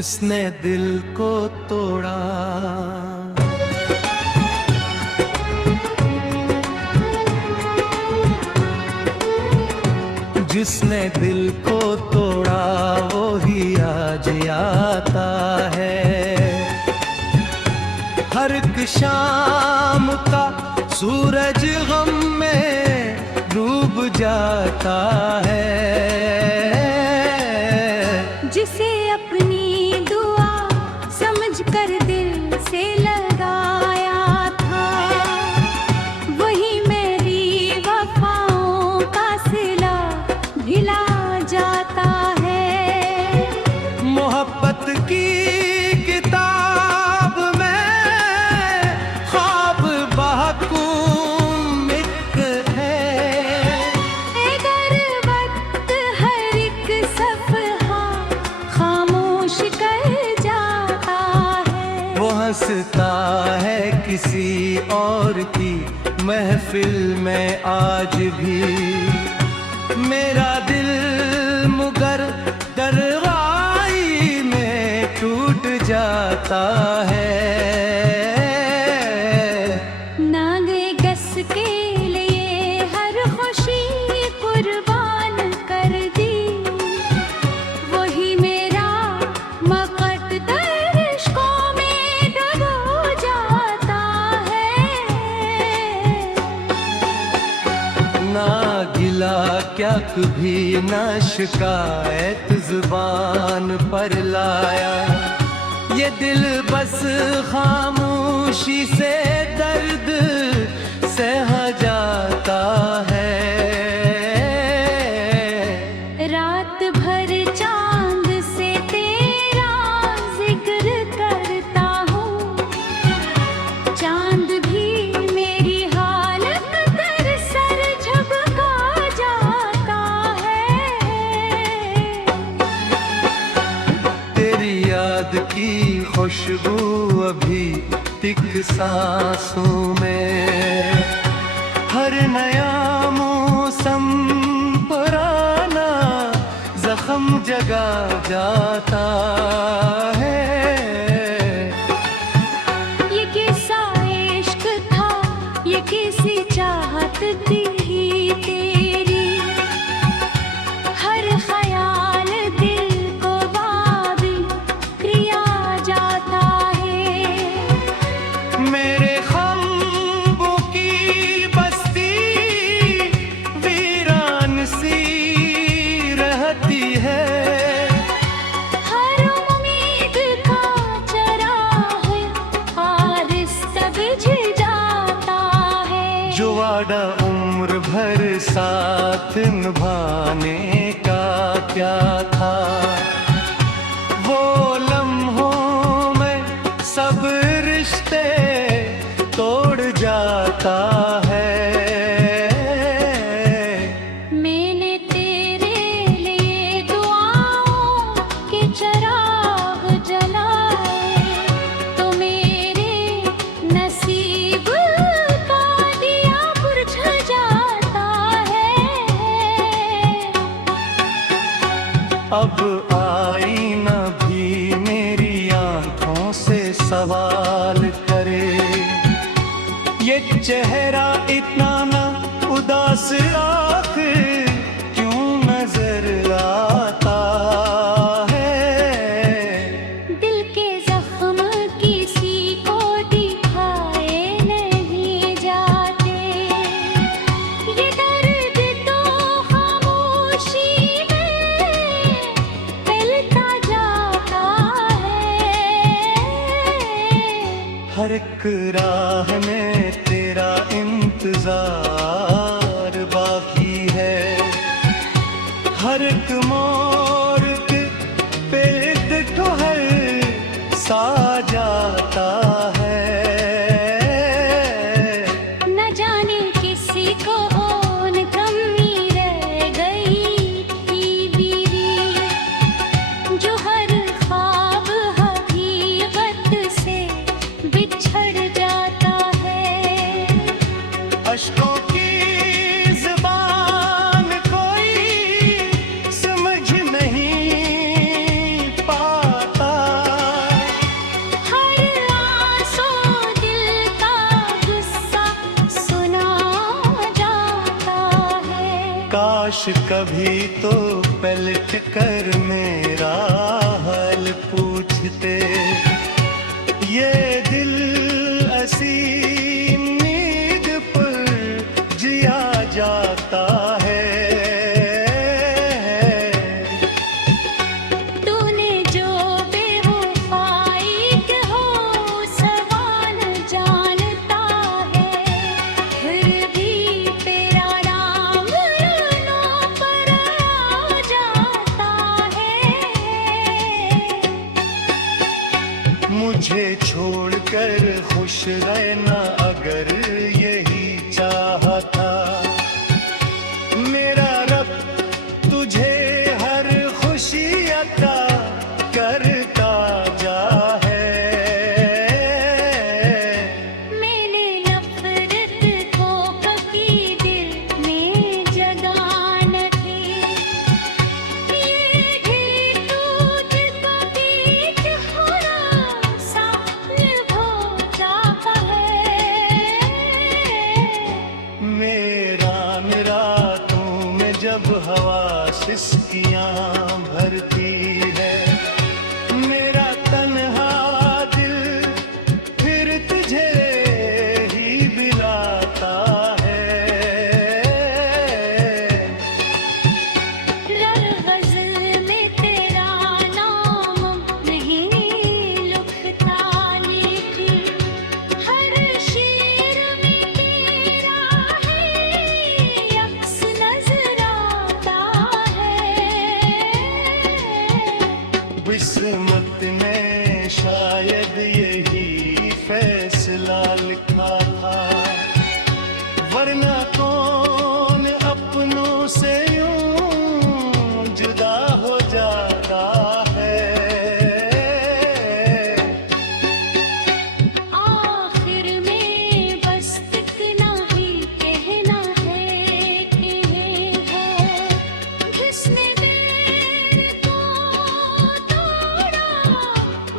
जिसने दिल को तोड़ा। जिसने दिल को तोड़ा वो ही आज आता है। हर एक शाम का सूरज गम में डूब जाता है। जिसे अपनी दुआ समझकर दिल से लगाया था, वही मेरी वफाओं का सिला भिला जाता है। मोहब्बत की किताब में ख्वाब महकूम है। अगर वक्त हर एक सफ़हा खामोश कर जाता है। वो हंसता है किसी और की महफिल में आज भी। मेरा दिल मुगर दरगाई में टूट जाता है। नागे गस के लिए हर खुशी कुर्बान कर दी, वही मेरा मकद दर्शकों में डूब जाता है। ना गिला क्या कभी ना शिकायत जुबान पर लाया। ये दिल बस खामोशी से दर्द सह जाता है। रात भर चांद से तेरा जिक्र करता हूँ, चांद भी मेरी हालत कर सर झुका जाता है। तेरी याद की खुशबू अभी तिक सांसों में। हर नया मौसम पुराना जख्म जगा जाता है। ये किस्सा इश्क था, ये किसी चाहत थी तेरी। हर ख्याल दिल को वाबिल किया जाता है। मेरे ख्वाबों की बस्ती वीरान सी रहती है। हर उम्मीद का चराग़ हारिस तब बुझ जाता है। जो वादा उम्र भर साथ निभाने का क्या था, वो लम्हों में सब रिश्ते तोड़ जाता है। मैंने तेरे लिए दुआओं के चराग़ जलाए, तो मेरे नसीब का दिया बुझ जाता है। अब आईना भी मेरी आंखों से सवाल करे। ये चेहरा इतना ना उदास आखिर क्यों नजर आता है। दिल के जख्म किसी को दिखाए नहीं जाते, ये दर्द तो खामोशी में फैलता जाता है। हर एक राह में तेरा इंतजार बाकी है। हर एक मोड़ पे ठोहर सा जाता है। न जाने किसी को ओन कमी रह गई थी बीरी, जो हर ख्वाब हकीकत से बिछड़ जाता है। अश्कों की ज़बान कोई समझ नहीं पाता काश कभी तो पलट कर मेरा हाल पूछते। ये दिल असीम नींद पर जिया जाता है। तूने जो बेवफाई के हो सवाल जानता है, फिर भी तेरा नाम लूनों पर आ जाता है। मुझे छोड़कर खुश रहना अगर यही चाहा था, मेरा रब तुझे हर खुशी अता करता जा है। मैंने नफरत को कभी दिल में जगा न थी, ये भी तुझको बीच खुदा सा निभो जाता है। मेरा रातों में जब हवा सिसकियां भरती है, मेरा तन्हा दिल फिर तुझे ही बिलाता है। रर गज़ल में तेरा नाम नहीं लिखता, लेकिन हर शेर में तेरा ही अक्स नजर आता है। किस्मत ने शायद यही फैसला लिखा था, वरना कौन अपनों से यूं जुदा हो जाता है। आखिर में बस इतना ही कहना है कि है जिसने दिल को तोड़ा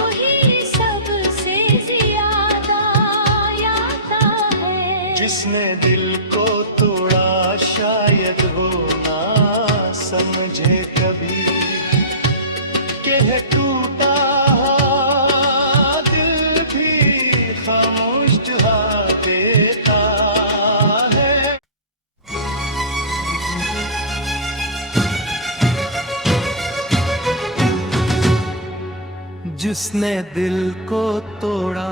वही सबसे ज्यादा आता है। जिसने दिल को तोड़ा शायद हो ना समझे कभी कि है टूटा दिल भी खामोश जुहा देता है। जिसने दिल को तोड़ा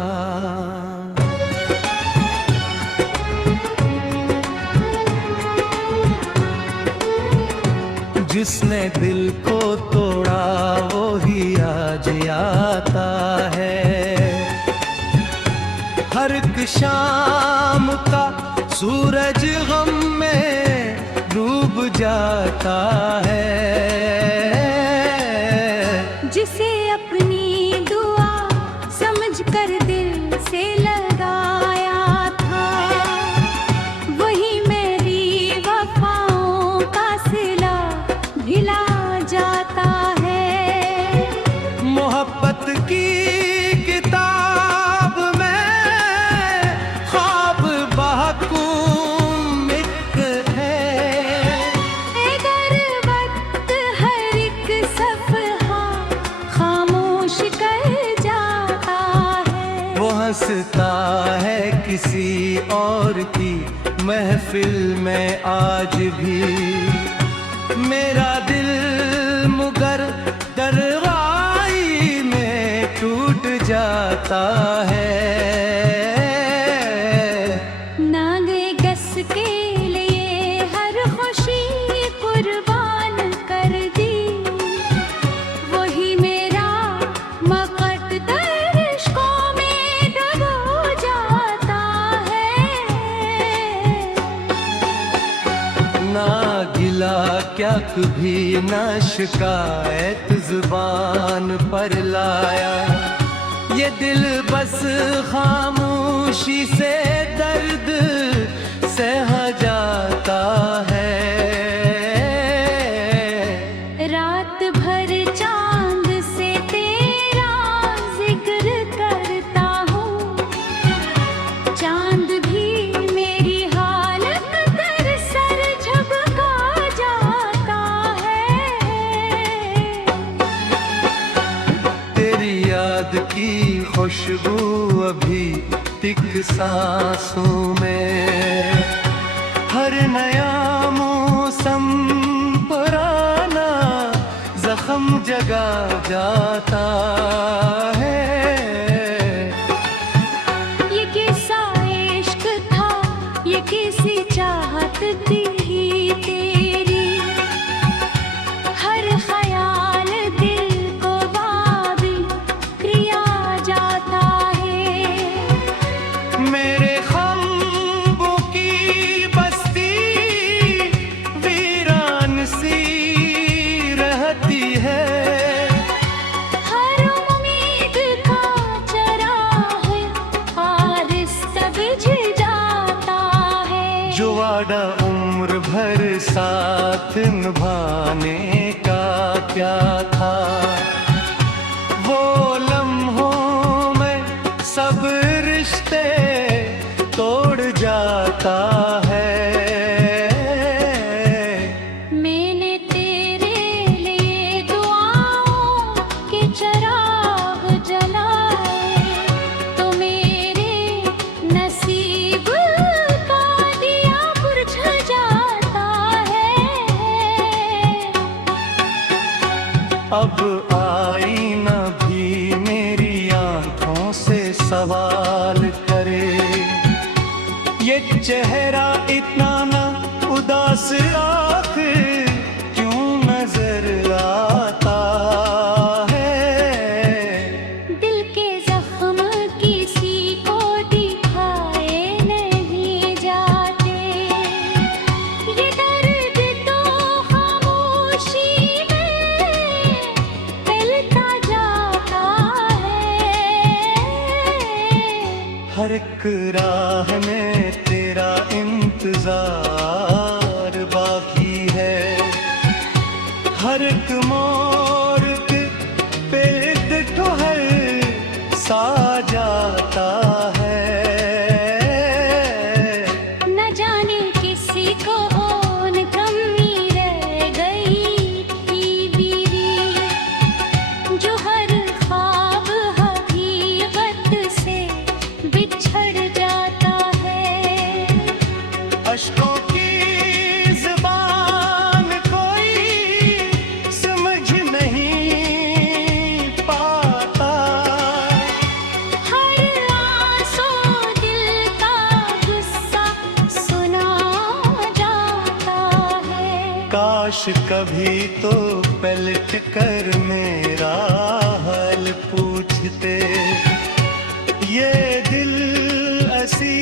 जिसने दिल को तोड़ा वो ही आज आता है। हर एक शाम का सूरज गम में डूब जाता है। जिसे अपनी दुआ समझकर दिल से लगाया था, वही मेरी वफाओं का सिला भिला जाता है। मोहब्बत की किताब में ख्वाब महकूम एक है। अगर वक्त हर एक सफ़हा खामोश कर जाता है, वो हंसता है किसी और की महफिल में आज भी। मेरा दिल मुगर दरगाई में टूट जाता है। नागे गस के लिए हर खुशी कुर्बान कर दी, वही मेरा मकद्दर इश्कों में डूब जाता है। ना गिला क्या कभी ना शिकायत जुबान पर लाया, ये दिल बस खामोशी से दर्द सह जाता है। रात भर चांद से तेरा जिक्र करता हूँ, चांद भी मेरी हालत दर सर झुका जा खुशबू अभी तिक सांसों में। हर नया मौसम पुराना जख्म जगा जाता है। ये किस्सा इश्क था, ये किसी चाहत थी तेरी। हर ख्याल दिल को वाबी किया जाता है। मेरे ख्वाबों की बस्ती वीरान सी रहती है। हर उम्मीद का चराग आहिस्ता बुझ जाता है। जो वादा उम्र भर साथ निभाने का क्या था, वो लम्हों में सब रिश्ते तोड़ जाता है। मैंने तेरे लिए दुआओं के चराग जलाए, तो मेरे नसीब का दिया बुझ जाता है। अब आईना भी मेरी आंखों से सवाल करे, ये चेहरा इतना ना उदास आखिर क्यों नजर आता है। दिल के जख्म किसी को दिखाए नहीं जाते, ये दर्द तो खामोशी में फैलता जाता है। हर एक राह में तेरा इंतजार बाकी है। हर एक मोड़ पे ठोहर सा जाता है। न जाने किसी को कौन कमी रह गई थी बीरी, जो हर ख्वाब हकीकत से बिछड़ जाता है। अश्कों की ज़ुबान कोई समझ नहीं पाता। हर आंसू दिल का गुस्सा सुना जाता है। काश कभी तो पलट कर मेरा हाल पूछते, ये दिल असी